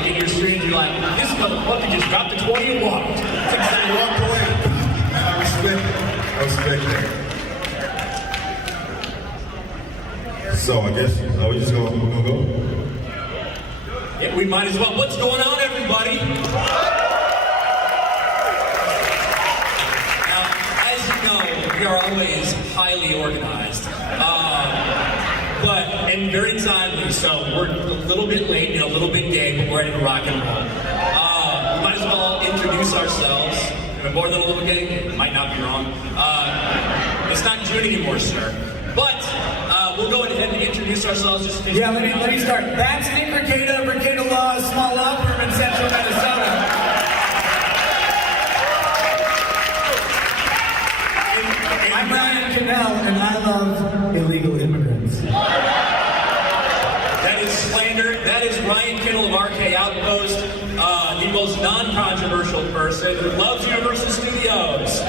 like in your stream, you're like, this motherfucker just dropped the 20 and walked. Walked away. I respect that. So I guess, are we just gonna go? Yeah, we might as well. What's going on, everybody? Now, as you know, we are always highly organized. And very timely, so we're a little bit late and a little bit gay, but we're ready to rock and roll. We might as well introduce ourselves. We're more than a little gay, might not be wrong. It's not June anymore, sir. But we'll go ahead and introduce ourselves. Just yeah, let me start. That's Nick Rekieta, Rekieta Law, small law firm in Central Minnesota. I'm Ryan Cannell, and I love illegal immigrants. That is slander. That is Ryan Kittle of RK Outpost, the most non-controversial person who loves Universal Studios. So,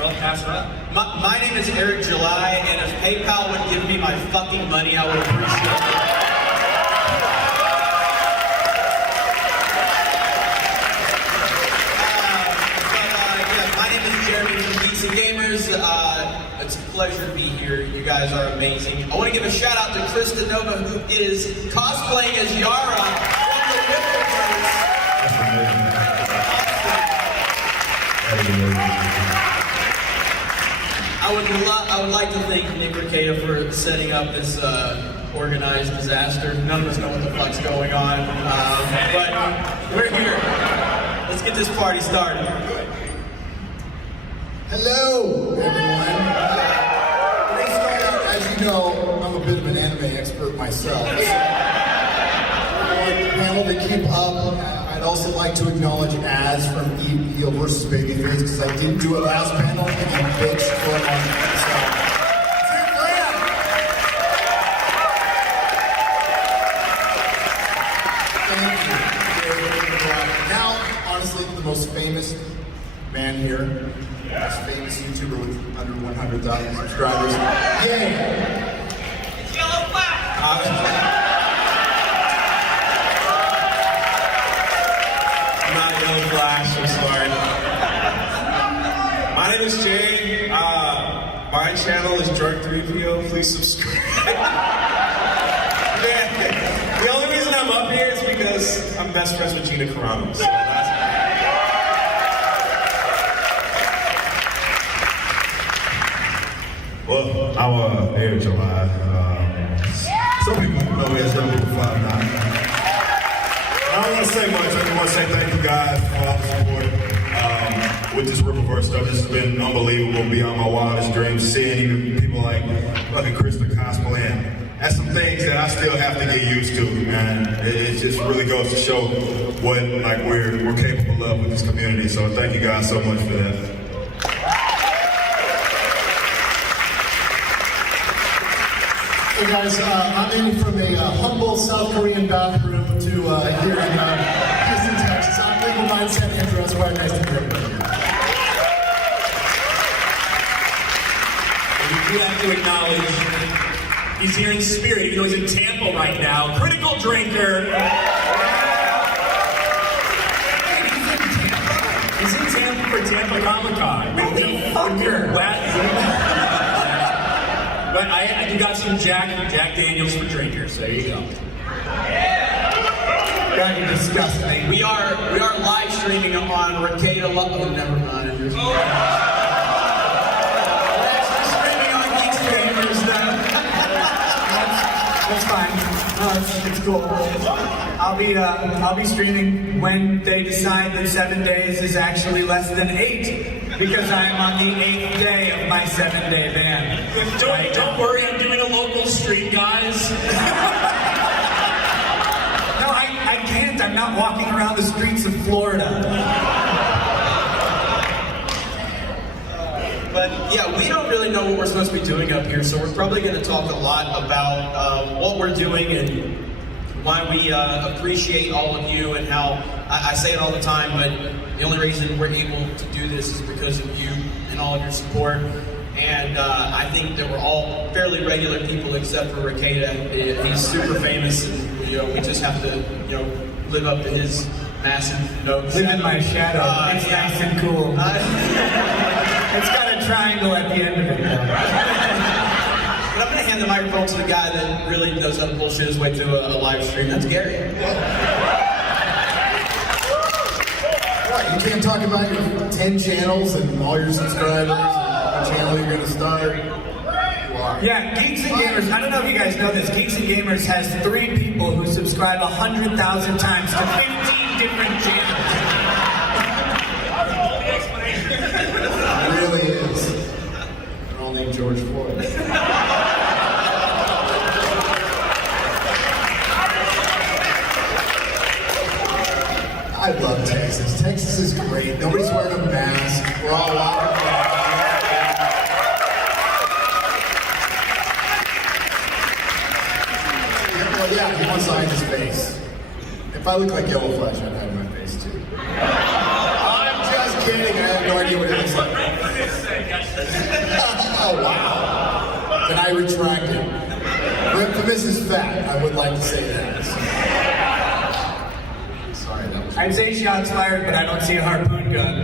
well, pass it up. My name is Eric July, and if PayPal would give me my fucking money, I would appreciate it. My name is Jeremy from Geeks+Gamers. It's a pleasure to be here. You guys are amazing. I want to give a shout out to Krista Nova, who is cosplaying as Yara from the Rippleverse. I would like to thank Nick Rekieta for setting up this organized disaster. None of us know what the fuck's going on, but we're here. Let's get this party started. Hello, everyone. When I start out, as you know, I'm a bit of an anime expert myself. So I want the panel to keep up. I'd also like to acknowledge Az from Heel vs. Babyface, because I didn't do it last panel, and you bitched for a long time. Thank you. Now, honestly, the most famous man here. Most famous YouTuber with under 100,000 subscribers. Yay! It's Yellow Flash! I'm not Yellow Flash, I'm sorry. My name is Jay. My channel is Drug3PO. Please subscribe. Man, the only reason I'm up here is because I'm best friends with Gina Carano. So that's Well, I'm Eric July. Some people know me as Young People 5'9". I don't want to say much. I just want to say thank you guys for all the support with this Rippleverse stuff. This has been unbelievable, beyond my wildest dreams. Seeing even people like fucking Krista cosplaying. That's some things that I still have to get used to, and it just really goes to show what we're capable of with this community. So thank you guys so much for that. Hey guys, I'm in from a humble South Korean bathroom to here in Houston, Texas. I'm Legal Mindset Andrew. It's quite nice to be here. We do have to acknowledge he's here in spirit, even though he's in Tampa right now. Critical drinker. He's in Tampa for Tampa Comic-Con. But I do got some Jack Daniels for drinkers, so there you go. God, you're disgusting. We are live streaming on Rekieta. Oh, never mind. We're actually streaming on Geeks+Gamers now. That's fine. No, it's cool. I'll be streaming when they decide that 7 days is actually less than 8, because I'm on the 8th day of my 7-day ban. Don't worry, I'm doing a local stream, guys. No, I can't. I'm not walking around the streets of Florida. But yeah, we don't really know what we're supposed to be doing up here, so we're probably going to talk a lot about what we're doing and why we appreciate all of you, and how I say it all the time, but the only reason we're able to do this is because of you and all of your support. And I think that we're all fairly regular people except for Rekieta. He's super famous, and we just have to live up to his massive Live in my shadow. It's nice and cool. It's got a triangle at the end of it. But I'm going to hand the microphone to the guy that really knows how to bullshit his way through a live stream. That's Gary. Right, you can't talk about your 10 channels and all your subscribers and the channel you're going to start. Yeah, Geeks and Gamers. I don't know if you guys know this. Geeks and Gamers has 3 people who subscribe 100,000 times to 15 different channels. It really is. They're all named George Floyd. I love Texas. Texas is great. Nobody's wearing a mask. We're all walking around. Yeah, he wants to hide his face. If I look like Yellow Flash, I'd hide my face too. I'm just kidding. I have no idea what it looks like. Oh, wow. Then I retract it. For Mrs. Fat, I would like to say that. Sorry, that was... I'd say shots fired, but I don't see a harpoon gun.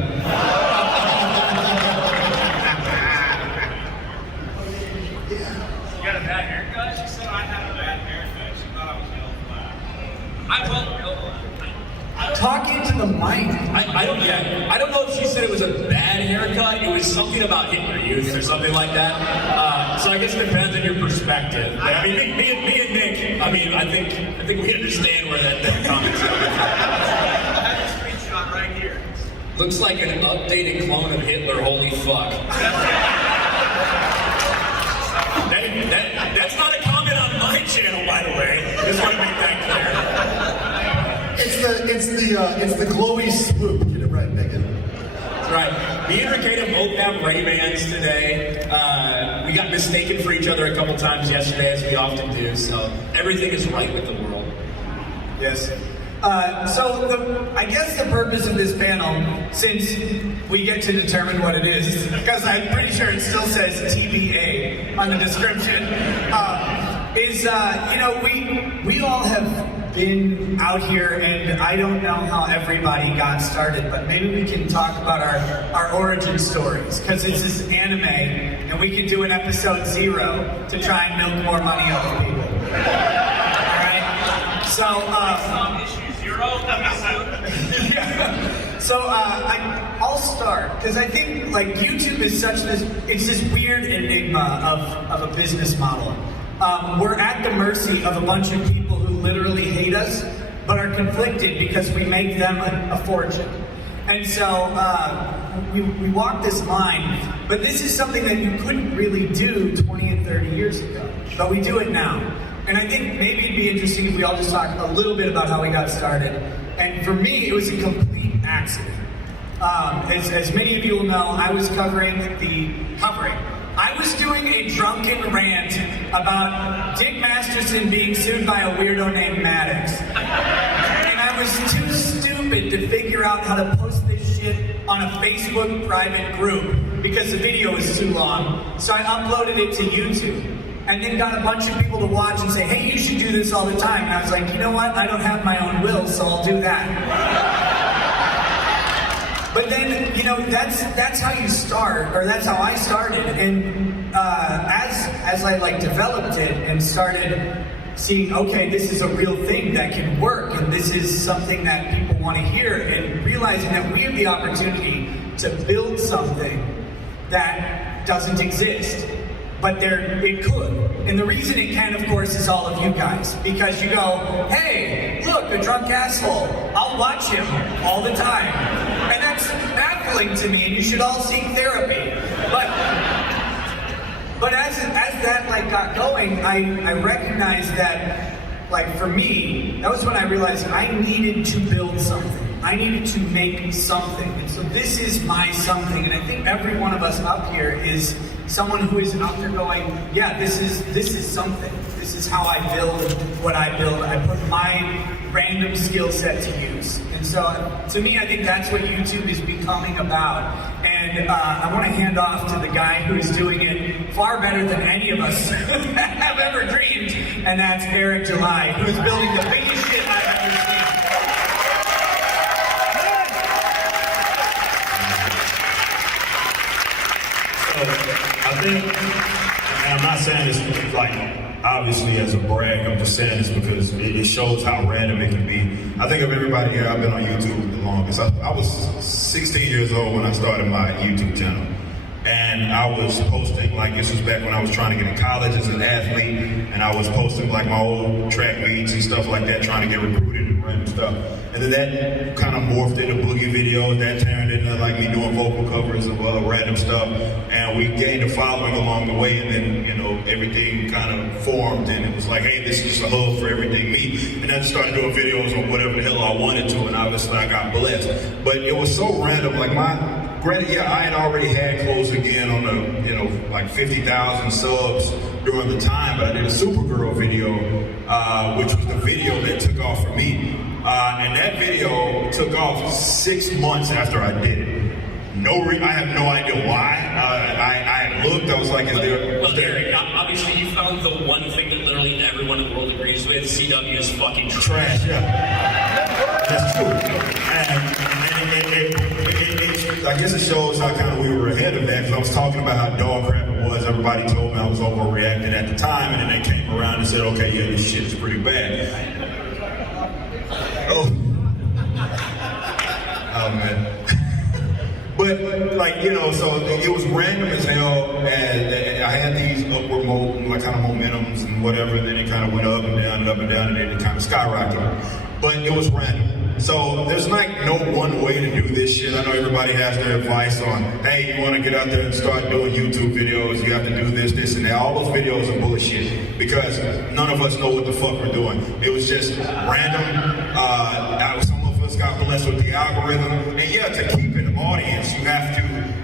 You got a bad haircut? She said I had a bad haircut. She thought I was Yellow Flash. I told her Yellow Flash. Talking to the mic. I don't know if she said it was a bad haircut. It was something about hitting your youth or something like that. So I guess it depends on your perspective. I mean, me and Nick. I mean, I think we understand where that comment's coming from. I have a screenshot right here. Looks like an updated clone of Hitler. Holy fuck. That's not a comment on my channel, by the way. Just want to make that clear. It's the glowy swoop. Get it right, Megan. That's right. Me and Rekieta both have Ray-Bans today. We got mistaken for each other a couple times yesterday, as we often do, so everything is right with the world. Yes. I guess the purpose of this panel, since we get to determine what it is, because I'm pretty sure it still says TBA on the description, is we all have been out here, and I don't know how everybody got started, but maybe we can talk about our origin stories, because this is anime, and we can do an episode 0 to try and milk more money out of people. Alright? So, yeah. So I'll start, because I think like YouTube is it's this weird enigma of a business model. We're at the mercy of a bunch of people who literally hate us, but are conflicted because we make them a fortune. And so we walk this line, but this is something that you couldn't really do 20 and 30 years ago, but we do it now. And I think maybe it'd be interesting if we all just talk a little bit about how we got started. And for me, it was a complete accident. As many of you will know, I was I was doing a drunken rant about Dick Masterson being sued by a weirdo named Maddox. And I was too stupid to figure out how to post this shit on a Facebook private group because the video was too long. So I uploaded it to YouTube. And then got a bunch of people to watch and say, hey, you should do this all the time. And I was like, you know what? I don't have my own will, so I'll do that. But then, that's how you start, or that's how I started. And as I developed it and started seeing, okay, this is a real thing that can work, and this is something that people want to hear, and realizing that we have the opportunity to build something that doesn't exist. But it could. And the reason it can, of course, is all of you guys. Because you go, hey, look, a drunk asshole. I'll watch him all the time. And that's baffling to me, and you should all seek therapy. But as that got going, I recognized that, for me, that was when I realized I needed to build something. I needed to make something. And so this is my something. And I think every one of us up here is someone who is out there going, yeah, this is something. This is how I build what I build. I put my random skill set to use. And so to me, I think that's what YouTube is becoming about. And And I want to hand off to the guy who's doing it far better than any of us have ever dreamed, and that's Eric July, who's building the biggest shit I've ever seen. So I think, and I'm not saying this like obviously as a brag, I'm just saying this because it shows how random it can be. I think of everybody here, I've been on YouTube the longest. I was 16 years old when I started my YouTube channel. And I was posting, like this was back when I was trying to get in college as an athlete, and I was posting like my old track meets and stuff like that, trying to get recruited and random stuff. And then that kind of morphed into boogie videos, that turned into like me doing vocal covers of random stuff. And we gained a following along the way, and then, you know, everything kind of formed, and it was like, hey, this is a hub for everything me. And I just started doing videos on whatever the hell I wanted to, and obviously I got blessed. But it was so random, like granted, yeah, I had already had close again on the, you know, like 50,000 subs during the time, but I did a Supergirl video, which was the video that took off for me. And that video took off 6 months after I did it. I have no idea why. I looked, I was like, is there... Well, Eric, obviously you found the one thing that literally everyone in the world agrees with. CW is fucking trash. Yeah. That's true. And I guess it shows how kind of we were ahead of that, because I was talking about how dog crap it was. Everybody told me I was overreacting at the time, and then they came around and said, okay, yeah, this shit is pretty bad. Oh man. But, like, you know, so it was random as hell, and I had these upward kind of momentums and whatever, and then it kind of went up and down and up and down, and then it kind of skyrocketed. But it was random. So there's like no one way to do this shit. I know everybody has their advice on, hey, you want to get out there and start doing YouTube videos, you have to do this, this, and that. All those videos are bullshit, because none of us know what the fuck we're doing. It was just random. Some of us got blessed with the algorithm. And yeah, to keep an audience, you have to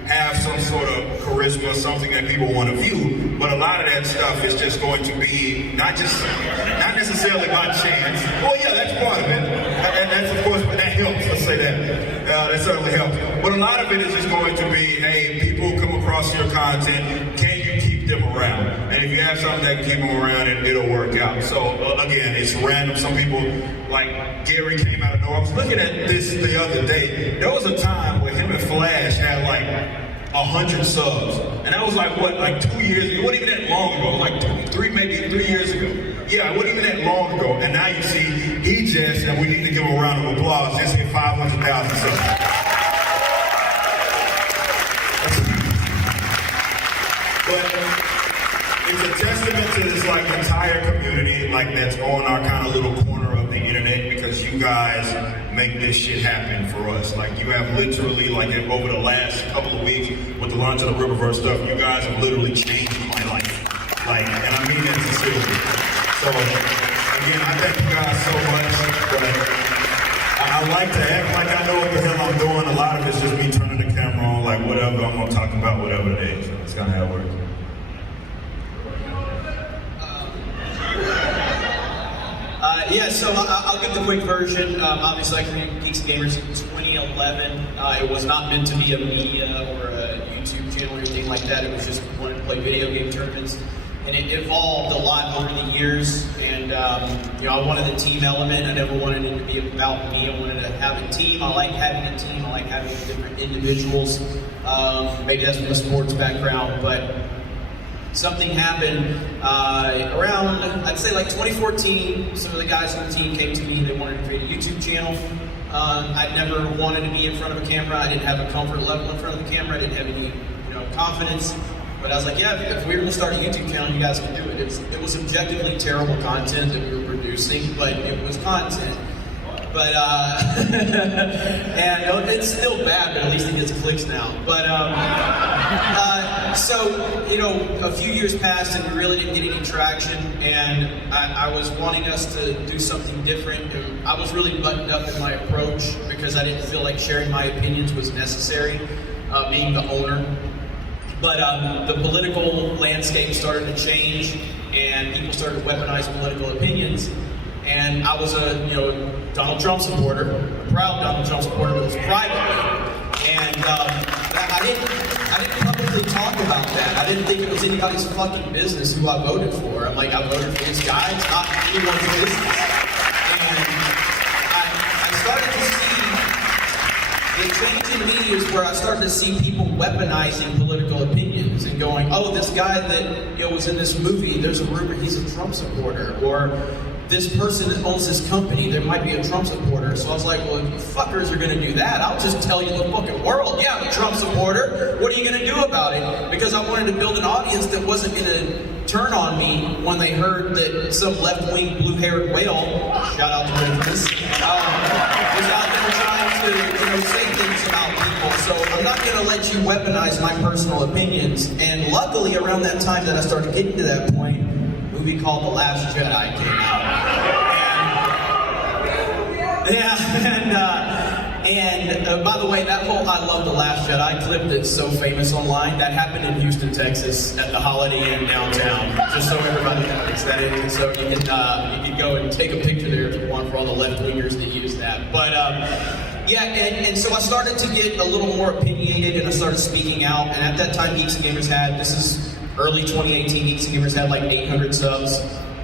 have some sort of charisma, something that people want to view. But a lot of that stuff is just going to be not necessarily by chance. Well, yeah, that's part of it. And that's, of course, but that helps. Let's say that. That certainly helps. But a lot of it is just going to be, hey, people come across your content. Can you keep them around? And if you have something that can keep them around, it'll work out. So again, it's random. Some people, like Gary, came out of nowhere. I was looking at this the other day. There was a time when him and Flash had like 100 subs, and that was like what, like 2 years ago? It wasn't even that long ago. It was like maybe 3 years ago. Yeah, it wasn't even that long ago. And now you see, he just, and we need to give him a round of applause, just hit 500,000 subs. But it's a testament to this like entire community, like that's on our kind of little corner of the internet, because you guys make this shit happen for us. Like, you have literally, like, over the last couple of weeks with the launch of the Riververse stuff, you guys have literally changed my life. Like, and I mean that sincerely. So, again, I thank you guys so much. But I like to act like I know what the hell I'm doing. A lot of it's just me turning the camera on, like, whatever, I'm gonna talk about whatever it is. That's kind of how it works. Yeah, so I'll give the quick version. Obviously, I created Geeks+Gamers in 2011. It was not meant to be a media or a YouTube channel or anything like that. It was just wanted to play video game tournaments. And it evolved a lot over the years. And, you know, I wanted the team element. I never wanted it to be about me. I wanted to have a team. I like having a team. I like having different individuals. Maybe that's from a sports background, but something happened around, I'd say like 2014. Some of the guys on the team came to me. They wanted to create a YouTube channel. I never wanted to be in front of a camera. I didn't have a comfort level in front of the camera. I didn't have any, confidence. But I was like, yeah, if we were going to start a YouTube channel, you guys can do it. It was objectively terrible content that we were producing, but it was content. But and it's still bad, but at least it gets clicks now. But so a few years passed and we really didn't get any traction, and I was wanting us to do something different. And I was really buttoned up in my approach because I didn't feel like sharing my opinions was necessary, being the owner. But the political landscape started to change, and people started to weaponize political opinions. And I was a Donald Trump supporter, a proud Donald Trump supporter, but it was privately. And I I didn't publicly talk about that. I didn't think it was anybody's fucking business who I voted for. I'm like, I voted for this guy. It's not anyone's business. And I started to see the change in media is where I started to see people weaponizing political opinions and going, oh, this guy that was in this movie, there's a rumor he's a Trump supporter, or this person that owns this company, there might be a Trump supporter. So I was like, well, if you fuckers are gonna do that, I'll just tell you the fucking world, yeah, I'm a Trump supporter. What are you gonna do about it? Because I wanted to build an audience that wasn't gonna turn on me when they heard that some left-wing blue-haired whale, shout out to Memphis, was out there trying to say things about people. So I'm not gonna let you weaponize my personal opinions. And luckily, around that time that I started getting to that point, a movie called The Last Jedi came out. And by the way, that whole I Love The Last Jedi clip that's so famous online, that happened in Houston, Texas at the Holiday Inn downtown. Just so everybody knows that it. And so you can go and take a picture there if you want, for all the left-wingers that use that. But yeah, and so I started to get a little more opinionated, and I started speaking out. And at that time, Geeks+Gamers had, this is early 2018, Geeks+Gamers had like 800 subs.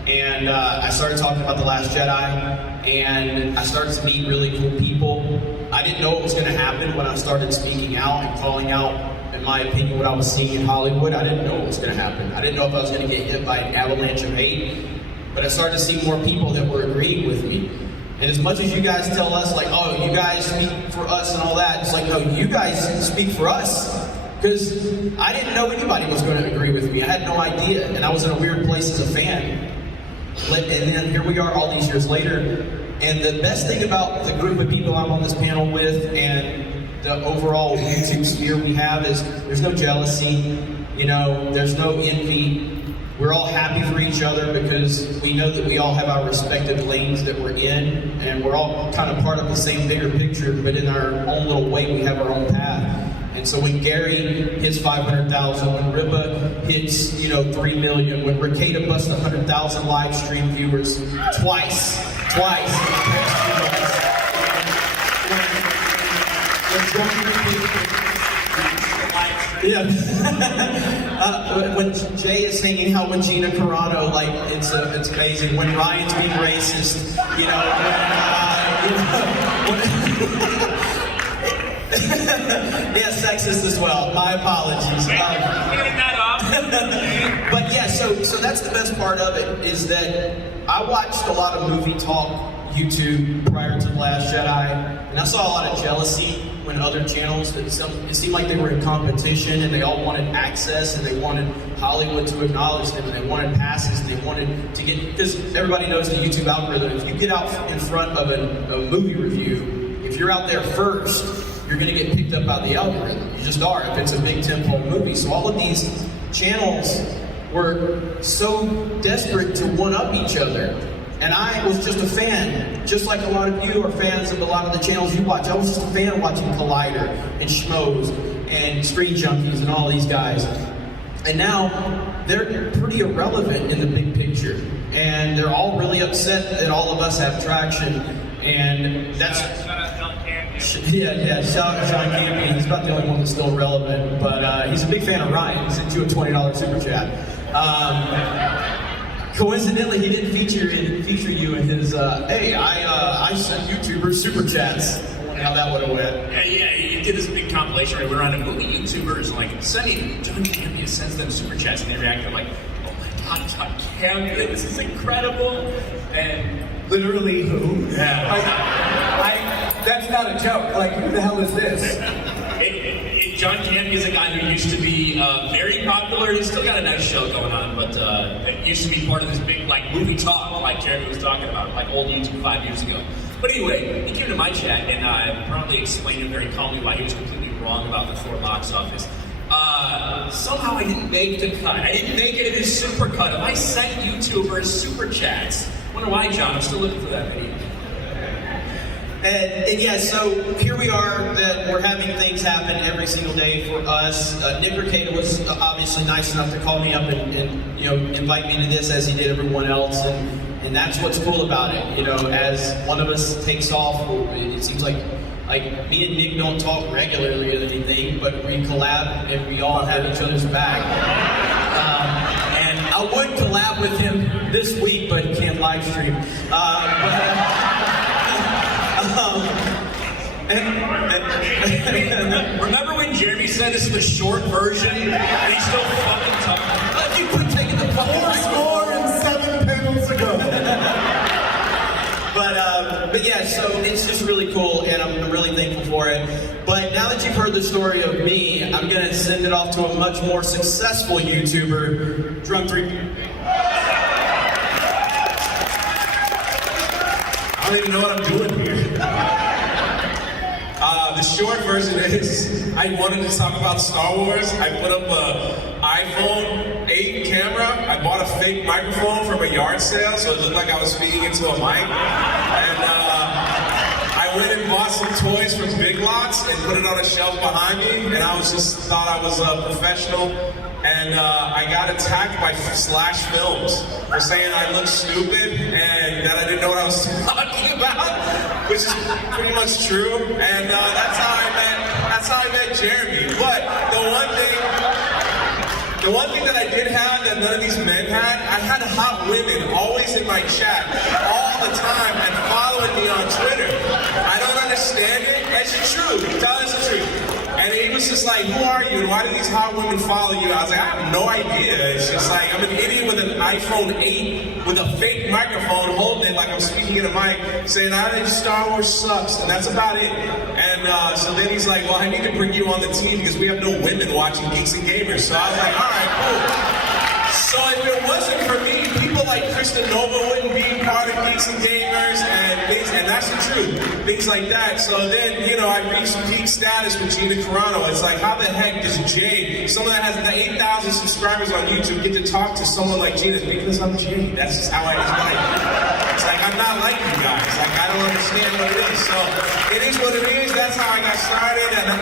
And I started talking about The Last Jedi, and I started to meet really cool people. I didn't know what was going to happen when I started speaking out and calling out, in my opinion, what I was seeing in Hollywood. I didn't know what was going to happen. I didn't know if I was going to get hit by an avalanche of hate, but I started to see more people that were agreeing with me. And as much as you guys tell us, like, oh, you guys speak for us and all that, it's like, no, you guys speak for us. Because I didn't know anybody was going to agree with me. I had no idea, and I was in a weird place as a fan. And then here we are all these years later, and the best thing about the group of people I'm on this panel with and the overall YouTube sphere we have is there's no jealousy, there's no envy. We're all happy for each other because we know that we all have our respective lanes that we're in, and we're all kind of part of the same bigger picture, but in our own little way we have our own path. And so when Gary hits 500,000, when Ripa hits 3 million, when Rekieta busts 100,000 live stream viewers twice. When Jay is singing out with Gina Carano, like it's amazing. When Ryan's being racist, yeah, sexist as well. My apologies. But yeah, so that's the best part of it, is that I watched a lot of movie talk YouTube prior to The Last Jedi, and I saw a lot of jealousy when other channels, it seemed like they were in competition and they all wanted access and they wanted Hollywood to acknowledge them and they wanted passes and they wanted to get, because everybody knows the YouTube algorithm, if you get out in front of a movie review, if you're out there first, you're going to get picked up by the algorithm. You just are, if it's a big tentpole movie. So all of these channels were so desperate to one-up each other. And I was just a fan, just like a lot of you are fans of a lot of the channels you watch. I was just a fan watching Collider and Schmoes and Screen Junkies and all these guys. And now they're pretty irrelevant in the big picture. And they're all really upset that all of us have traction. And that's... Yeah, shout out to John Campion. He's about the only one that's still relevant, but he's a big fan of Ryan. He sent you a $20 super chat. Coincidentally, he didn't feature you in his. Hey, I sent YouTubers super chats. I wonder how that would have went. Yeah, he did this big compilation where we were on a movie YouTubers like sending John Campion sends them super chats and they react. I'm like, oh my god, John Campion, this is incredible. And literally who? Yeah. That's not a joke. Like, who the hell is this? John Campion is a guy who used to be very popular. He's still got a nice show going on, but it used to be part of this big movie talk, like Jeremy was talking about, like old YouTube 5 years ago. But anyway, he came to my chat and I promptly explained to him very calmly why he was completely wrong about the Thor box office. Somehow I didn't make the cut. I didn't make it in his super cut. If I sent YouTubers super chats, I wonder why, John. I'm still looking for that video. And yeah, so here we are, that we're having things happen every single day for us. Nick Rekieta was obviously nice enough to call me up and invite me to this, as he did everyone else, and that's what's cool about it. As one of us takes off, it seems like like me and Nick don't talk regularly or anything, but we collab and we all have each other's back. And I would collab with him this week, but he can't live stream. Remember when Jeremy said this is the short version, and he's still fucking talking? Like you quit taking the fucking Four and 7 panels ago. But yeah, so it's just really cool, and I'm really thankful for it. But now that you've heard the story of me, I'm gonna send it off to a much more successful YouTuber, Drum 3. I don't even know what I'm doing here. The short version is, I wanted to talk about Star Wars. I put up a iPhone 8 camera. I bought a fake microphone from a yard sale, so it looked like I was speaking into a mic. And I went and bought some toys from Big Lots and put it on a shelf behind me, and I was just thought I was a professional. And I got attacked by Slash Films for saying I looked stupid and that I didn't know what I was talking about, which is pretty much true. And that's how I met Jeremy. But the one thing that I did have that none of these men had, I had hot women always in my chat all the time and following me on Twitter. I don't understand it. It's true. Tell us the truth. And he was just like, who are you and why do these hot women follow you? I was like, I have no idea. It's just like, I'm an idiot with an iPhone 8 with a fake microphone holding it like I'm speaking in a mic saying, I think Star Wars sucks, and that's about it. And so then he's like, well, I need to bring you on the team because we have no women watching Geeks and Gamers. So I was like, all right, cool. So if it wasn't for me, people like Kristen Nova wouldn't be part of Geeks and Gamers and things, and that's the truth, things like that. So then, you know, I reached peak status with Gina Carano. It's like, how the heck does Jay, someone that has 8,000 subscribers on YouTube, get to talk to someone like Gina? Because I'm Jay. That's just how I just like. It's like, I'm not like you guys. Like, I don't understand what it is. So it is what it is. That's how I got started, and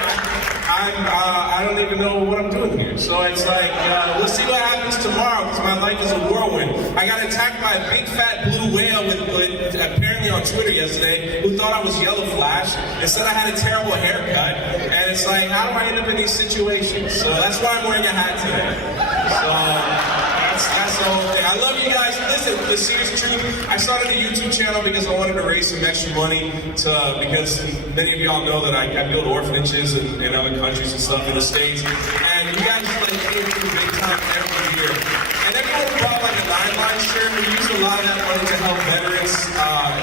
I don't even know what I'm doing here. So it's like, we'll see what happens tomorrow, because my life is a whirlwind. I got attacked by a big fat blue whale with apparently on Twitter yesterday, who thought I was Yellow Flash and said I had a terrible haircut. And it's like, how do I end up in these situations? So that's why I'm wearing a hat today. So that's the whole thing. I love you guys. Listen, the serious truth, I started a YouTube channel because I wanted to raise some extra money because many of y'all know that I build orphanages in other countries and stuff in the States. And you guys like came through big time every year. And everyone brought like a 9-line shirt. We used a lot of that money to help veterans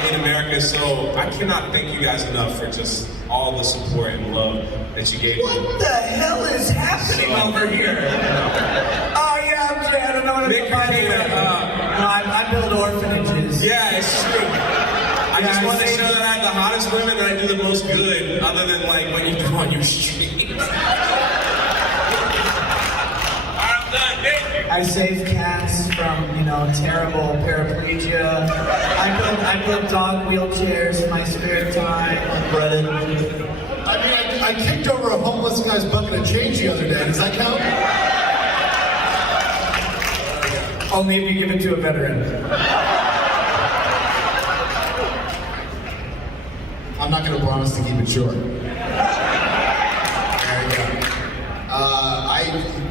in America. So I cannot thank you guys enough for just all the support and love that you gave me. What the hell is happening over here? Oh yeah, I'm Jay. I don't know what I'm talking about. I build orphanages. Yeah, it's true. I just want to show that I have the hottest women and I do the most good, other than like when you go on your street. I save cats from, terrible paraplegia. I build dog wheelchairs in my spare time. Reddit. I mean, I kicked over a homeless guy's bucket of change the other day. Does that count? Only if you give it to a veteran. I'm not going to promise to keep it short. There you go.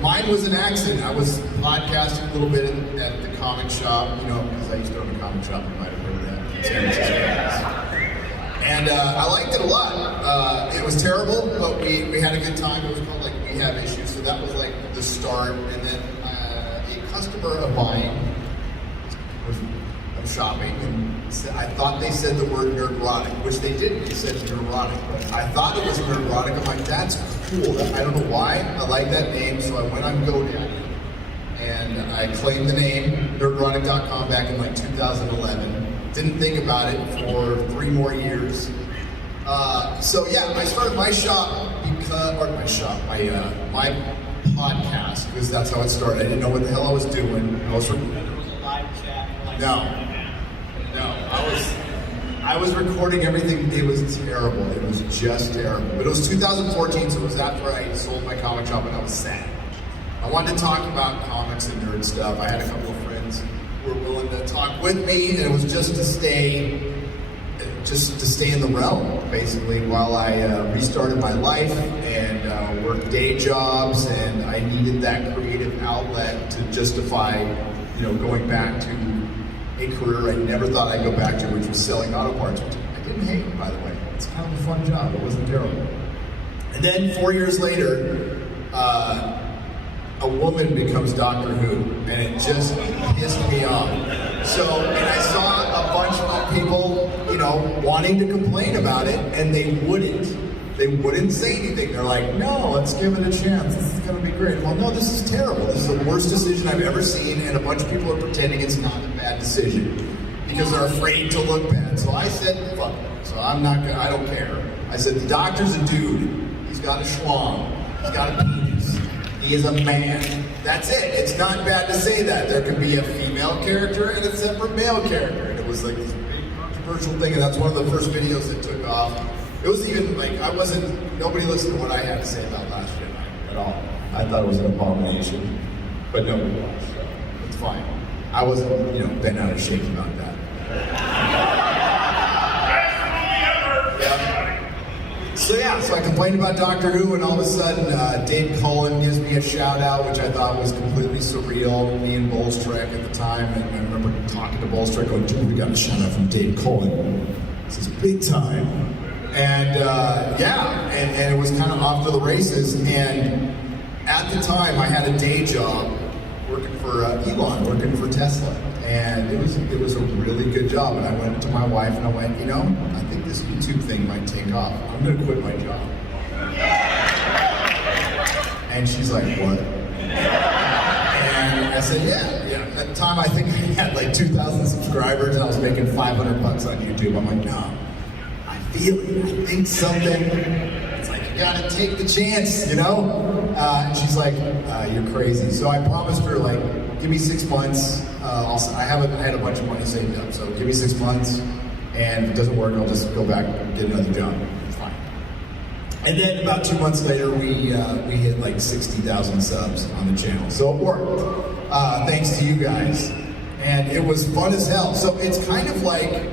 Mine was an accident. I was podcasting a little bit at the comic shop, because I used to own a comic shop. You might have heard that. In San Francisco. And I liked it a lot. It was terrible, but we had a good time. It was called like We Have Issues, so that was like the start. And then a customer of mine was shopping, and I thought they said the word Nerdrotic, which they didn't. They said Nerdrotic, but I thought it was Nerdrotic. I'm like, that's cool. I don't know why. I like that name, so I went on GoDaddy and I claimed the name Nerdrotic.com back in like 2011. Didn't think about it for 3 more years. So yeah, I started my shop my podcast, because that's how it started. I didn't know what the hell I was doing. I was recording everything. It was terrible. It was just terrible. But it was 2014, so it was after I sold my comic shop and I was sad. I wanted to talk about comics and nerd stuff. I had a couple of friends who were willing to talk with me, and it was just to stay just to stay in the realm, basically, while I restarted my life and worked day jobs, and I needed that creative outlet to justify, going back to a career I never thought I'd go back to, which was selling auto parts, which I didn't hate, by the way. It's kind of a fun job. It wasn't terrible. And then 4 years later, a woman becomes Doctor Who, and it just pissed me off. So, and I saw a bunch of people, wanting to complain about it, and they wouldn't say anything. They're like, no, let's give it a chance. This is gonna be great. Well, no, this is terrible. This is the worst decision I've ever seen, and a bunch of people are pretending it's not a bad decision because they're afraid to look bad. So I said, fuck it. So I don't care. I said, the Doctor's a dude. He's got a schlong. He's got a penis. He is a man. That's it. It's not bad to say that. There could be a female character and a separate male character. And it was like this big controversial thing, and that's one of the first videos that took off. It was even like, nobody listened to what I had to say about Last Jedi at all. I thought it was an abomination, but nobody watched, so it's fine. I wasn't, bent out of shape about that. So I complained about Doctor Who, and all of a sudden, Dave Cullen gives me a shout out, which I thought was completely surreal. Me and Bolstrek at the time, and I remember talking to Bolstrek, going, dude, we got a shout out from Dave Cullen. This is big time. And and it was kind of off to the races. And at the time, I had a day job working for Elon, working for Tesla. And it was a really good job. And I went to my wife and I went, I think this YouTube thing might take off. I'm gonna quit my job. And she's like, what? And I said, yeah. At the time, I think I had like 2,000 subscribers and I was making $500 on YouTube. I'm like, no, I feel it. I think something. It's like, you gotta take the chance, And she's like, you're crazy. So I promised her, like, give me 6 months. I had a bunch of money saved up, so give me 6 months, and if it doesn't work, I'll just go back and get another job. It's fine. And then about 2 months later, we hit like 60,000 subs on the channel, so it worked. Thanks to you guys, and it was fun as hell. So it's kind of like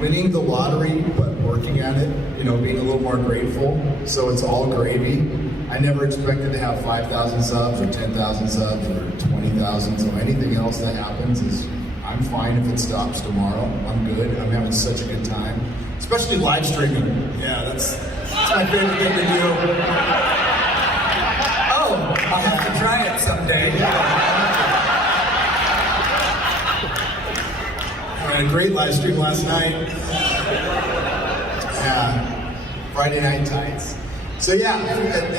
winning the lottery, but working at it. Being a little more grateful. So it's all gravy. I never expected to have 5,000 subs or 10,000 subs or 20,000. So anything else that happens is, I'm fine if it stops tomorrow. I'm good. I'm having such a good time, especially live streaming. Yeah, that's my favorite thing to do. Oh, I'll have to try it someday. I had a great live stream last night. Yeah, Friday Night Tights. So yeah,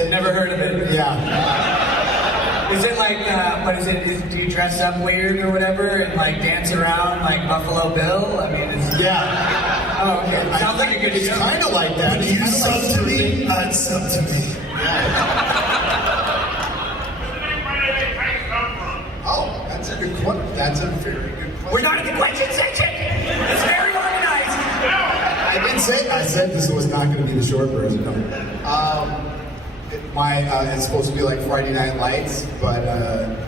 Never heard of it. Yeah. Is it like, what is it? Do you dress up weird or whatever and like dance around like Buffalo Bill? I mean, Yeah. Oh, okay. Sounds like a good It's show. kind of like that. Would you sub to me? I'd sub to me. Oh, that's a good question. That's a very good question. We're not in the question section. It's very organized. I didn't say. I said this was not going to be the short version. No. It's supposed to be like Friday Night Lights, but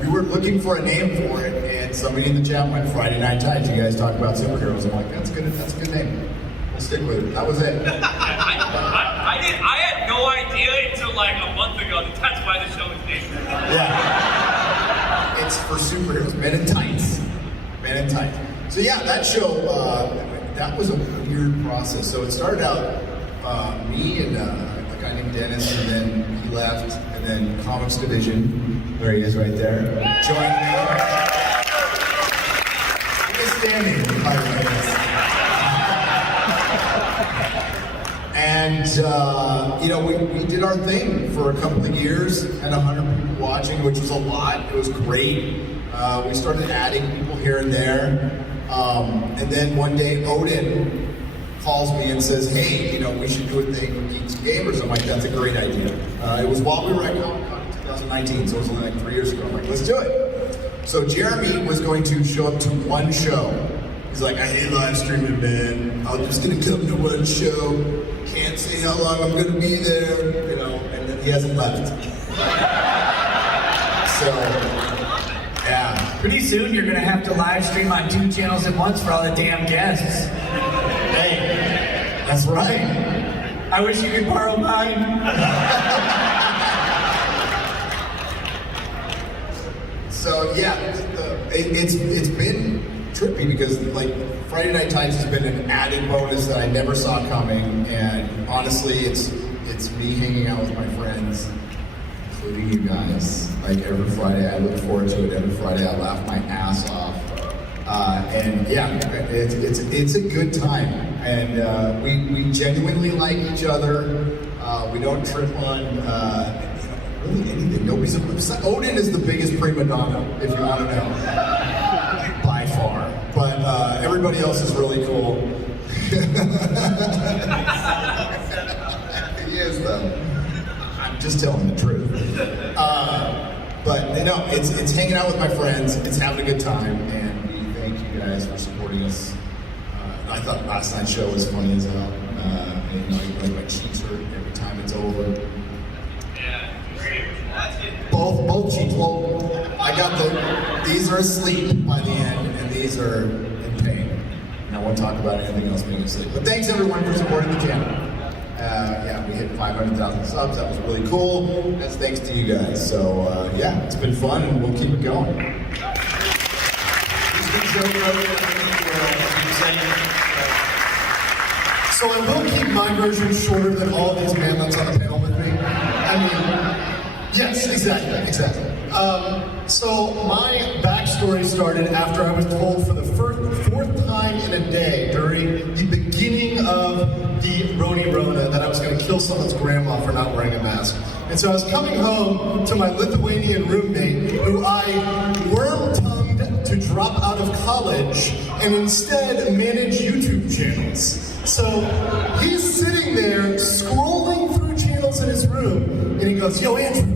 we were looking for a name for it, and somebody in the chat went Friday Night Tights. You guys talk about superheroes. I'm like, that's good. That's a good name. We'll stick with it. That was it. I had no idea until like a month ago that that's why the show is named. Yeah. It's for superheroes. Men in Tights. Men in Tights. So yeah, that show, that was a weird process. So it started out me and a guy named Dennis, and then he left, and then Comics Division, there he is right there, joined me. He is standing, by the way. And, we did our thing for a couple of years, had 100 people watching, which was a lot. It was great. We started adding people here and there. And then one day, Odin calls me and says, hey, we should do a thing with Geeks+Gamers. I'm like, that's a great idea. It was while we were at Comic-Con in 2019, so it was only like 3 years ago. I'm like, let's do it. So Jeremy was going to show up to one show. He's like, I hate live streaming, man. I'm just gonna come to one show. Can't say how long I'm gonna be there, and then he hasn't left. So, yeah. Pretty soon you're gonna have to live stream on 2 channels at once for all the damn guests. Hey, that's right. I wish you could borrow mine. So yeah, it's been trippy because like Friday Night Times has been an added bonus that I never saw coming, and honestly, it's me hanging out with my friends, including you guys. Like every Friday, I look forward to it. Every Friday, I laugh my ass off, and yeah, it's a good time, and we genuinely like each other. We don't trip on. Really anything. Nobody's Odin is the biggest prima donna, if you want to know, by far. But everybody else is really cool. He is though. I'm just telling the truth. But you know, it's hanging out with my friends. It's having a good time, and we thank you guys for supporting us. I thought last night's show was funny as hell. And, you know, like my cheeks hurt every time it's over. Both cheeks. Well, I got these are asleep by the end, and these are in pain. And I won't talk about anything else being asleep. But thanks everyone for supporting the channel. Yeah, we hit 500,000 subs. That was really cool. That's thanks to you guys. So yeah, it's been fun, and we'll keep it going. So I will keep my version shorter than all of these manlets on the panel with me. I mean, yes, exactly. So my backstory started after I was told for the fourth time in a day during the beginning of the Roni Rona that I was going to kill someone's grandma for not wearing a mask. And so I was coming home to my Lithuanian roommate, who I worm-tongued to drop out of college and instead manage YouTube channels. So he's sitting there scrolling through channels in his room, and he goes, "Yo, Andrew,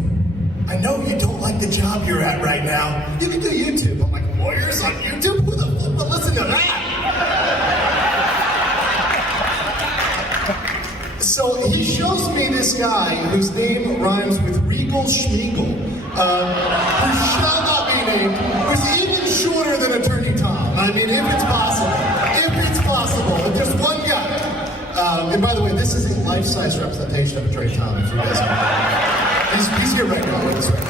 I know you don't like the job you're at right now. You can do YouTube." I'm like, "Lawyers on YouTube? Who the fuck would listen to that?" So he shows me this guy whose name rhymes with Regal Schmiegel, who shall not be named, who's even shorter than Attorney Tom. I mean, if it's possible. If there's one guy. And by the way, this is a life-size representation of Attorney Tom, if you guys know. He's here right now with us right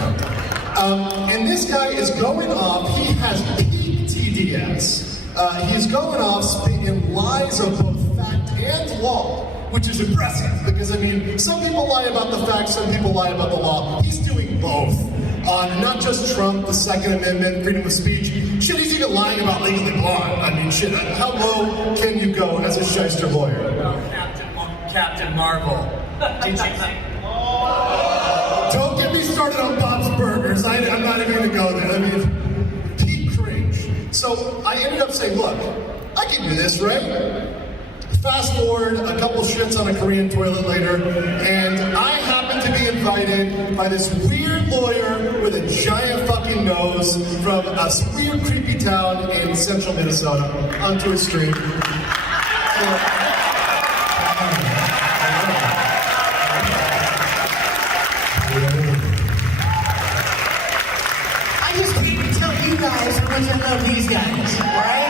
now. And this guy is going off, he has peak TDS. He's going off spitting lies of both fact and law, which is impressive, because I mean, some people lie about the facts, some people lie about the law. He's doing both. On not just Trump, the Second Amendment, freedom of speech. Shit, he's even lying about Legally Blonde. I mean, shit, how low can you go as a shyster lawyer? Captain Marvel. Did you think? Don't get me started on Bob's Burgers. I'm not even gonna go there. I mean, peak cringe. So I ended up saying, look, I can do this, right? Fast forward a couple shits on a Korean toilet later, and I happen to be invited by this weird lawyer with a giant fucking nose from a weird, creepy town in central Minnesota onto a stream. I just came to tell you guys how much I love these guys, right?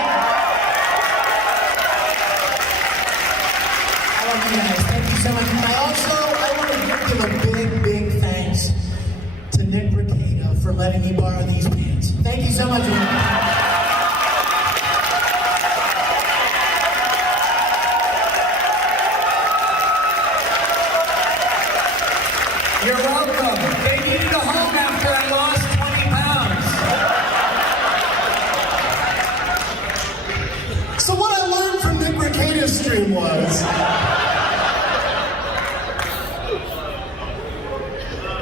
I love you guys. Thank you so much. I want to give a big thanks to Nick Rekieta for letting me borrow these pants. Thank you so much. You're welcome. They needed a home after I lost 20 pounds. So what I learned from Nick Rekieta's stream was,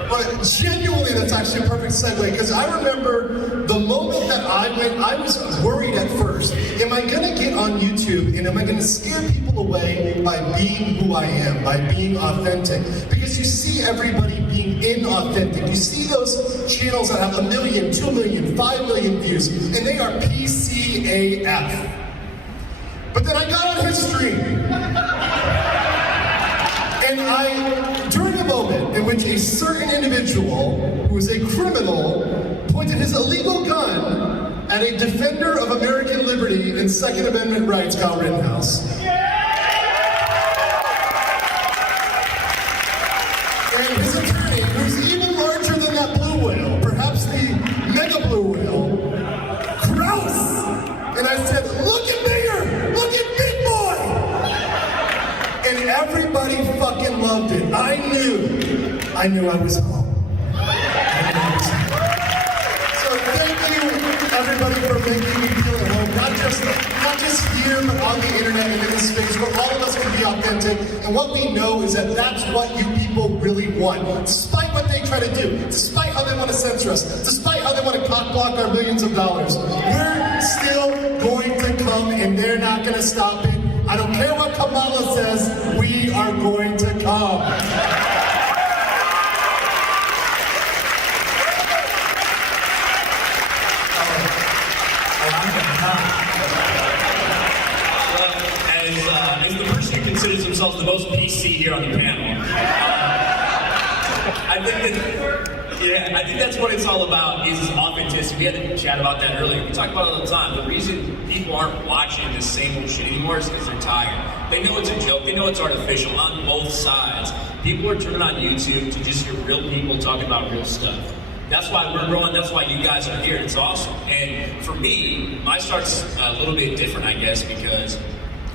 but genuinely that's actually a perfect segue, because I remember the moment that I was worried at first, am I gonna get on YouTube and am I gonna scare people away by being who I am, by being authentic? Because you see everybody being inauthentic. You see those channels that have 1 million, 2 million, 5 million views, and they are PCAF. But then I got on his stream, and during a moment in which a certain individual, who is a criminal, pointed his illegal gun and a defender of American liberty and Second Amendment rights, Kyle Rittenhouse. And his attorney, who's even larger than that blue whale, perhaps the mega blue whale, Kraus. And I said, look at bigger, look at big boy. And everybody fucking loved it. I knew I was home. So thank you, everybody, for making me feel at home. Not just here, but on the internet and in this space where all of us can be authentic. And what we know is that that's what you people really want. Despite what they try to do, despite how they want to censor us, despite how they want to cock block our millions of dollars, we're still going to come and they're not going to stop it. I don't care what Kamala says, we are going to come. As the person who considers themselves the most PC here on the panel, I think that's what it's all about, is authenticity. We had to chat about that earlier. We talk about it all the time. The reason people aren't watching the same old shit anymore is because they're tired. They know it's a joke. They know it's artificial on both sides. People are turning on YouTube to just hear real people talking about real stuff. That's why we're growing. That's why you guys are here. It's awesome. And for me, my start's a little bit different, I guess, because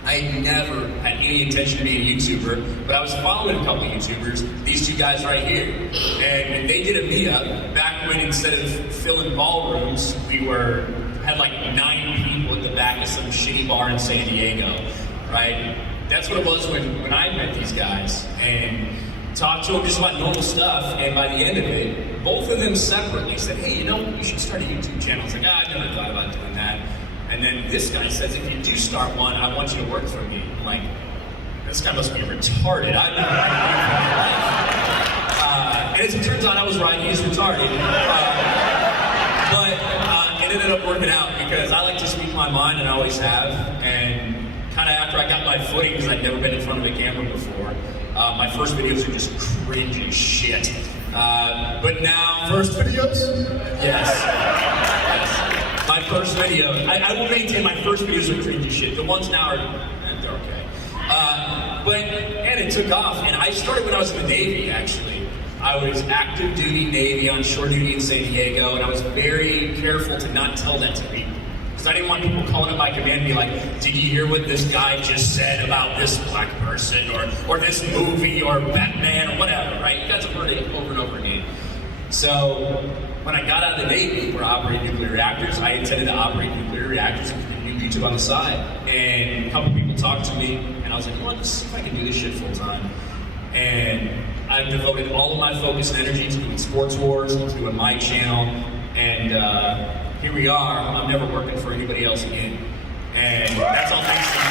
I never had any intention of being a YouTuber, but I was following a couple of YouTubers, these two guys right here. And they did a meetup back when instead of filling ballrooms, we had like 9 people at the back of some shitty bar in San Diego, right? That's what it was when I met these guys and talked to them just about normal stuff. And by the end of it, both of them separately said, hey, you should start a YouTube channel. I was like, I never thought about doing that. And then this guy says, if you do start one, I want you to work for me. I'm like, this guy must be retarded. I don't know how to do that. And as it turns out, I was right. He is retarded. But it ended up working out because I like to speak my mind, and I always have. And kind of after I got my footing, because I'd never been in front of a camera before, my first videos are just cringe as shit. But now... First videos? Yes. My first video, I will maintain my first videos are cringy shit. The ones now they're okay. And it took off. And I started when I was in the Navy, actually. I was active duty Navy on shore duty in San Diego, and I was very careful to not tell that to people. Because I didn't want people calling up my command and be like, did you hear what this guy just said about this black person, or this movie, or Batman, or whatever, right? You guys have heard it over and over again. So, when I got out of the Navy, where I operated nuclear reactors, I intended to operate nuclear reactors and do YouTube on the side. And a couple people talked to me, and I was like, let's see if I can do this shit full time. And I've devoted all of my focus and energy to doing sports wars, to doing my channel, and here we are. I'm never working for anybody else again. And that's all thanks to you.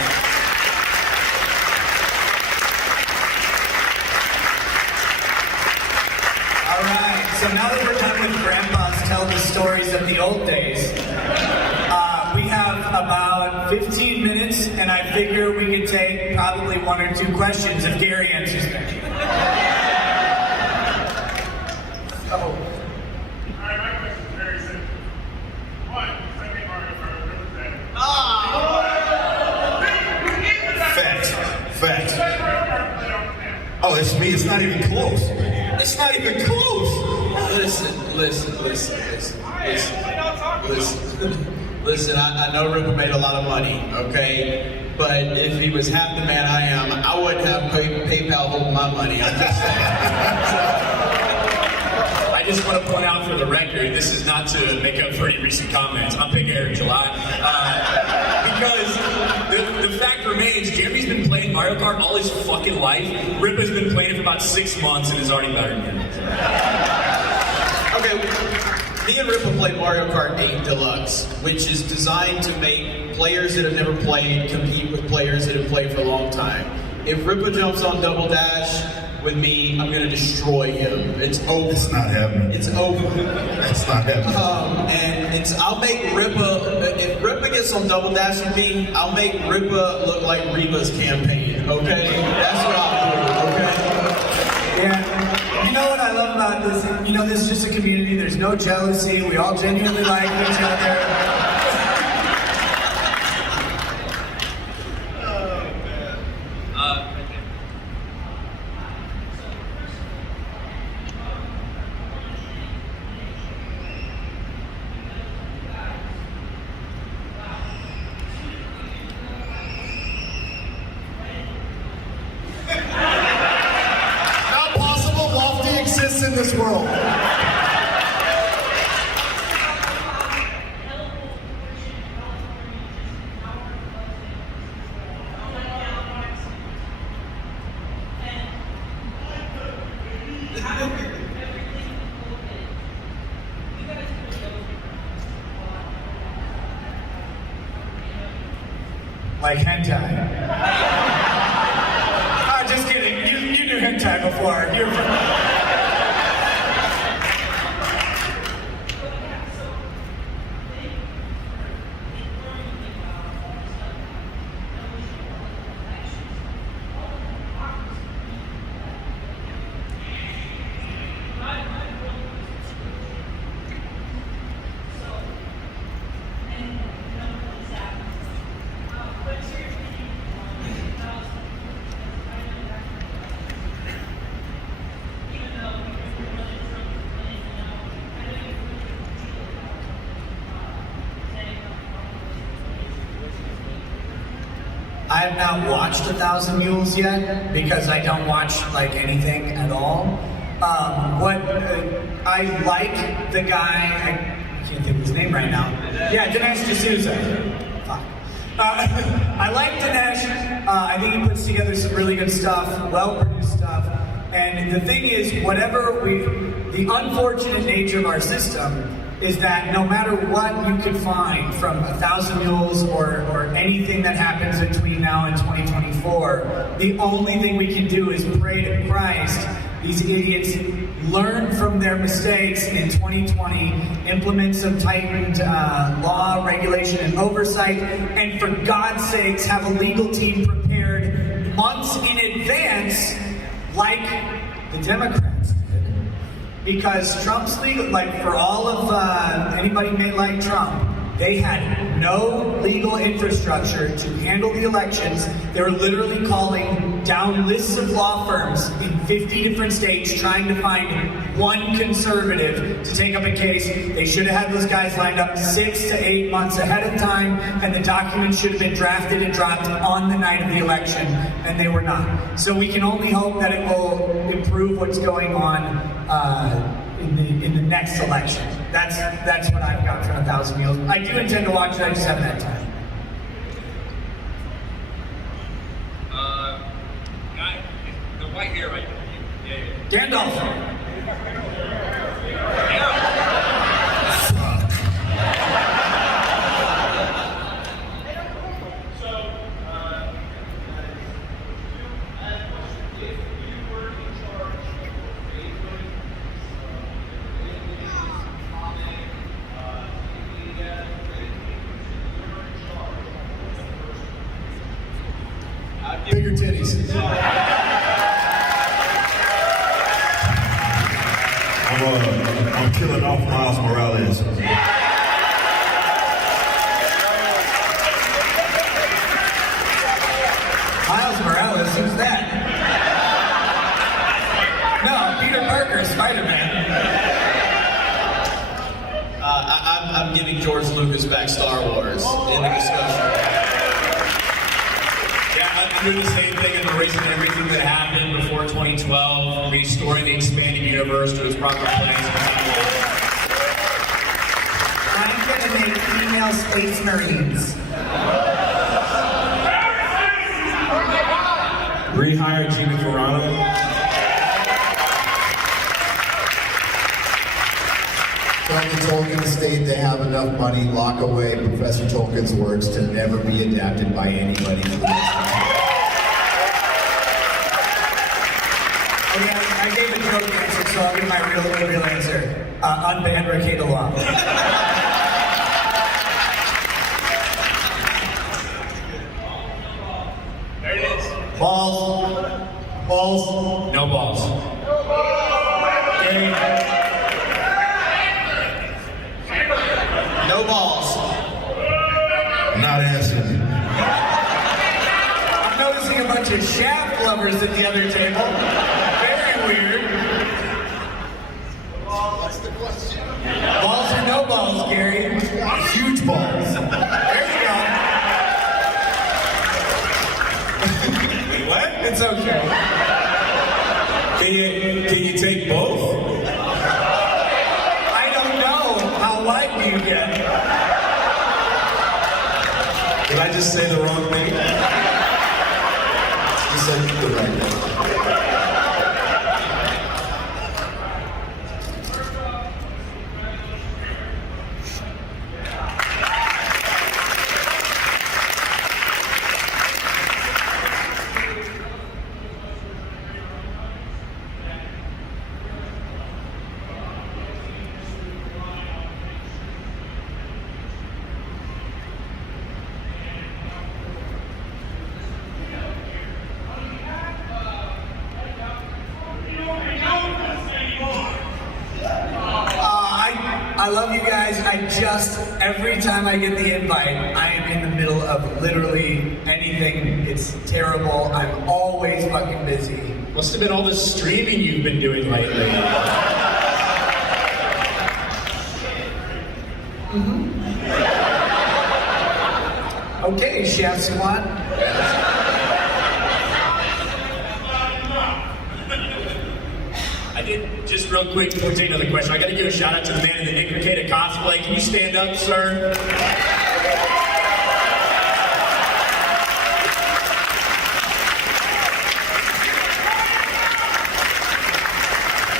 Alright, so now that we're done with Grandpa's Tell the Stories of the Old Days, we have about 15 minutes, and I figure we could take probably 1 or 2 questions if Gary answers them. Alright, my question is very simple. 1, second Mario Kart, represent. Facts. Oh, it's me. It's not even close. It's not even close. Listen, I know Ripper made a lot of money, okay? But if he was half the man I am, I wouldn't have PayPal holding my money. I'm just saying. I just want to point out for the record, this is not to make up for any recent comments. I'm picking Eric July. Because the fact remains, Jeremy's been playing Mario Kart all his fucking life. Rip has been playing it for about 6 months and is already better than him. Okay, me and Rippa played Mario Kart 8 Deluxe, which is designed to make players that have never played compete with players that have played for a long time. If Rippa jumps on Double Dash with me, I'm gonna destroy him. It's over. It's not happening. It's over. It's not happening. I'll make Rippa, if Rippa gets on Double Dash with me, I'll make Rippa look like Reba's campaign, okay? That's what I'll do, okay? Yeah, you know what I love about this? You know, this is just a community. There's no jealousy. We all genuinely like each other. exists in this world. Like hentai. Just kidding. You knew hentai before. You're I have not watched 1,000 Mules yet because I don't watch like anything at all. I like the guy. I can't think of his name right now. Yeah, Dinesh D'Souza. Fuck. I like Dinesh. I think he puts together some really good stuff, well-produced stuff. And the thing is, the unfortunate nature of our system is that no matter what you can find from 1,000 Mules or anything that happens between now and 2024, the only thing we can do is pray to Christ these idiots learn from their mistakes in 2020, implement some tightened law, regulation, and oversight, and for God's sakes have a legal team prepared months in advance like the Democrats did. Because Trump's legal, like for all of anybody may like Trump, they had no legal infrastructure to handle the elections. They were literally calling down lists of law firms in 50 different states trying to find one conservative to take up a case. They should have had those guys lined up 6 to 8 months ahead of time, and the documents should have been drafted and dropped on the night of the election, and they were not. So we can only hope that it will improve what's going on in the next election. That's what I've got from 1,000 Mules. I do intend to watch it, I just haven't had time. Guy, the white hair right there. Yeah. Gandalf. Bigger titties. I'm killing off Miles Morales. Miles Morales, who's that? No, Peter Parker, Spider-Man. I'm giving George Lucas back Star Wars in the discussion. I'm doing the same thing in erasing everything that happened before 2012, restoring the expanded universe to its proper place. I'm gonna make female space marines. Rehire Gina Carano. From the Tolkien estate, they have enough money, lock away Professor Tolkien's works to never be adapted by anybody for the rest of the time. I gave a joke answer, so I'll give my real answer. Unban Rekieta law. There it is. Balls. Balls. No balls. Game. No balls. Not answering. I'm noticing a bunch of Shaft lovers at the other table. Very weird. What's the question? Balls or no balls, Gary? Huge balls. There you go. Wait, what? It's okay. Can you take both? Did I just say the wrong thing? You said the right thing. I love you guys. Every time I get the invite, I am in the middle of literally anything. It's terrible. I'm always fucking busy. Must have been all the streaming you've been doing lately. Okay, Chef Squad. I did, just real quick before we take another question, I gotta give a shout out to the man in the Rekieta cosplay. Can you stand up, sir?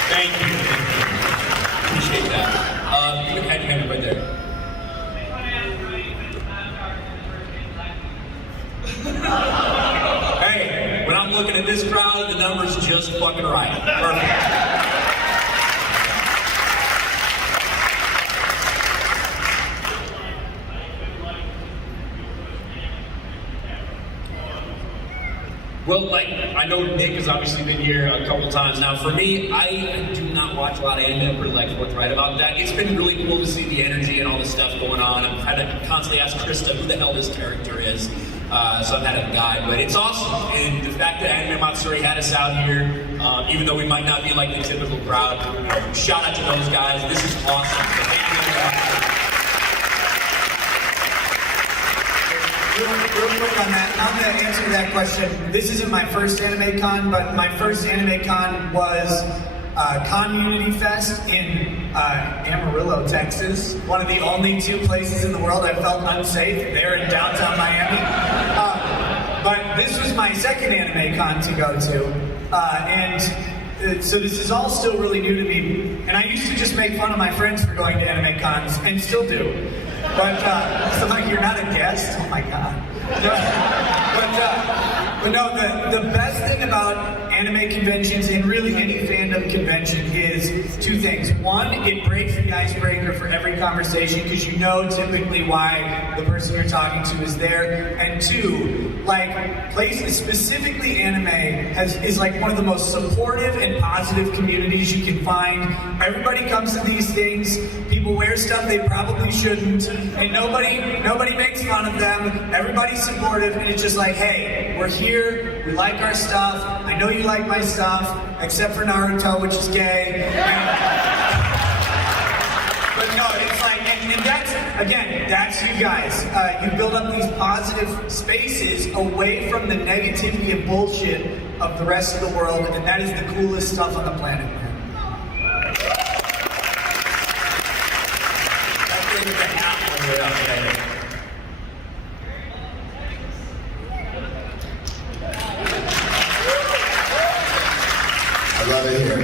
Thank you. Appreciate that. You can have your hand up right there. Hey, when I'm looking at this crowd, the number's just fucking right. Perfect. Well, like, I know Nick has obviously been here a couple times now. For me, I do not watch a lot of anime. I'm pretty like forthright about that. It's been really cool to see the energy and all the stuff going on. I'm kind of constantly ask Krista who the hell this character is. So I've had a guide, but it's awesome. And the fact that Anime Matsuri had us out here, even though we might not be like the typical crowd, shout out to those guys. This is awesome. So thank you guys. Real quick on that, I'm going to answer that question. This isn't my first Anime Con, but my first Anime Con was Community Fest in Amarillo, Texas. One of the only two places in the world I felt unsafe, there in downtown Miami. But this was my second Anime Con to go to. So this is all still really new to me. And I used to just make fun of my friends for going to Anime Cons, and still do. But, so like, you're not a guest? Oh my God. But no, the best thing about anime conventions and really any fandom convention is two things. One, it breaks the icebreaker for every conversation because you know typically why the person you're talking to is there. And two, like, places, specifically anime, is like one of the most supportive and positive communities you can find. Everybody comes to these things, people wear stuff they probably shouldn't, and nobody makes fun of them. Everybody's supportive, and it's just like, hey, we're here, we like our stuff, I know you like my stuff, except for Naruto, which is gay. But no, it's like, and that's, again, that's you guys. You build up these positive spaces away from the negativity and bullshit of the rest of the world, and that is the coolest stuff on the planet, man. That's good with the hat when we're up there. I love it here.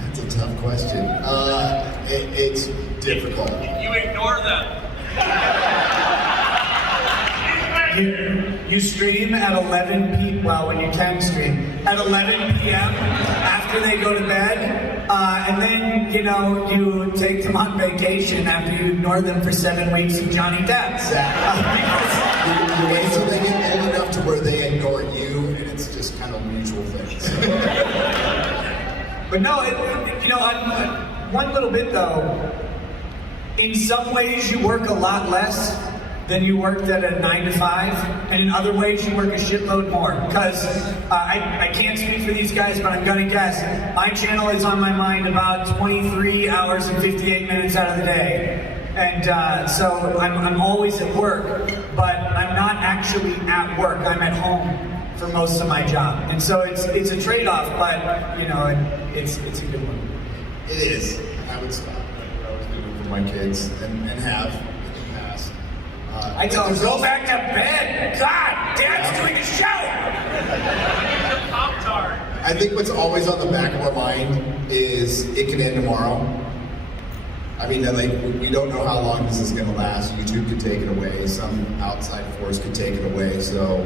That's a tough question. It's difficult. You ignore them. You stream at 11 p.m. Well, when you can stream at 11 p.m. after they go to bed, and then you take them on vacation after you ignore them for 7 weeks of Johnny Depp. You wait till they get old enough to where they ignore you, and it's just kind of mutual things. But no, one little bit though. In some ways, you work a lot less than you worked at a 9 to 5, and in other ways you work a shitload more. Because I can't speak for these guys, but I'm gonna guess my channel is on my mind about 23 hours and 58 minutes out of the day, and so I'm always at work. but I'm not actually at work. I'm at home for most of my job. And so it's a trade-off, but, you know, it's a good one. It is. I would stop what I was doing for my kids and have in the past. I tell them, go back to bed. God, Dad's doing a show. Pop-Tart. I think what's always on the back of our mind is it can end tomorrow. I mean, like, we don't know how long this is going to last. YouTube could take it away. Some outside force could take it away. So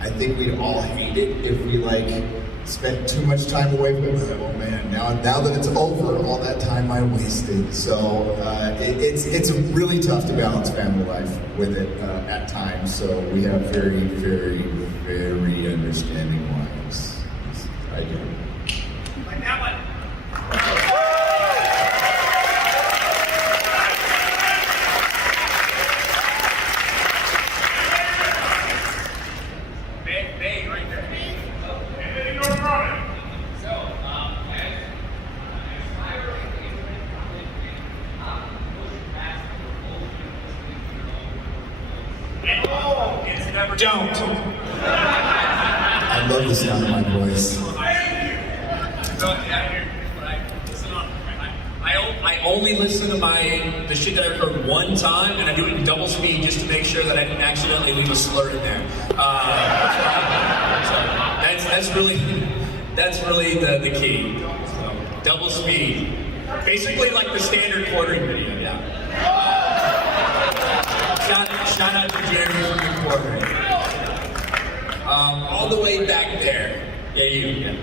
I think we'd all hate it if we, like, spent too much time away from it. Oh man, now that it's over, all that time I wasted. So it's really tough to balance family life with it at times. So we have very, very, very understanding wives. I do. Like that one. Bay right there. And then Nerdrotic. It's never Don't. I love the sound of my voice. So, yeah, here, what I listen on. I only listen to the shit that I record one time, and I do it in double speed just to make sure that I didn't accidentally leave a slur in there. So that's really the key. So, double speed, basically like the standard quartering video. Yeah. Shout out to Jeremy from the quartering. All the way back there. Yeah, you. Yeah.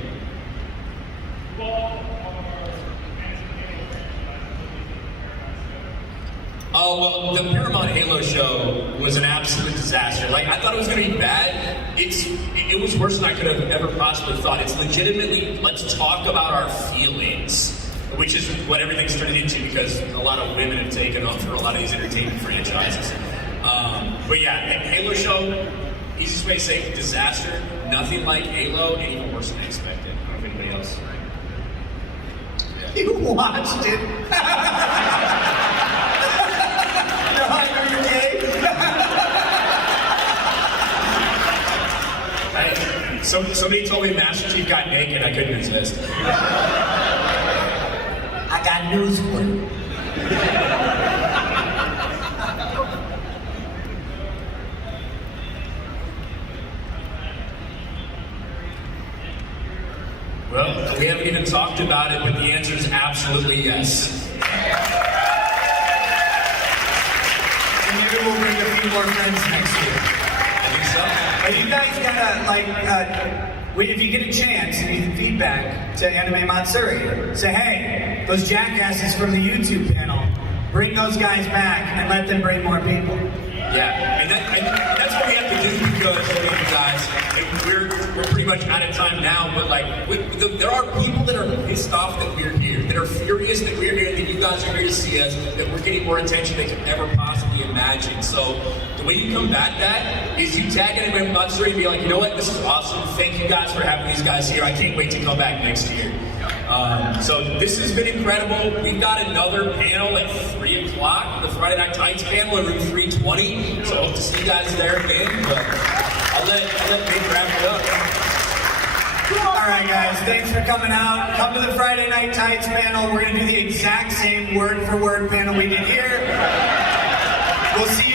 Oh, well, the Paramount Halo show was an absolute disaster. Like, I thought it was going to be bad. It was worse than I could have ever possibly thought. It's legitimately, let's talk about our feelings, which is what everything's turned into because a lot of women have taken over a lot of these entertainment franchises. But yeah, Halo show, easiest way to say it, disaster. Nothing like Halo, and even worse than I expected. I don't know if anybody else. You watched it. Somebody told me Master Chief got naked. I couldn't resist. I got news for you. Well, we haven't even talked about it, but the answer is absolutely yes. And maybe we'll bring a few more friends next year. I think so. But you guys gotta, if you get a chance and you can feedback to Anime Matsuri, say, hey, those jackasses from the YouTube panel, bring those guys back and let them bring more people. Yeah, and that's what we have to do because, you guys, we're pretty much out of time now, but there are people that are pissed off that we're here, that are furious that we're here, that you guys are here to see us, that we're getting more attention than they could ever possibly imagine. So the way you combat that is you tag Anime Matsuri and be like, you know what, this is awesome. Thank you guys for having these guys here. I can't wait to come back next year. So this has been incredible. We've got another panel at 3 o'clock, the Friday Night Tights panel in room 320. So hope to see you guys there again. But I'll let Nick wrap it up. All right, guys, thanks for coming out. Come to the Friday Night Tights panel. We're going to do the exact same word-for-word panel we did here. We'll see you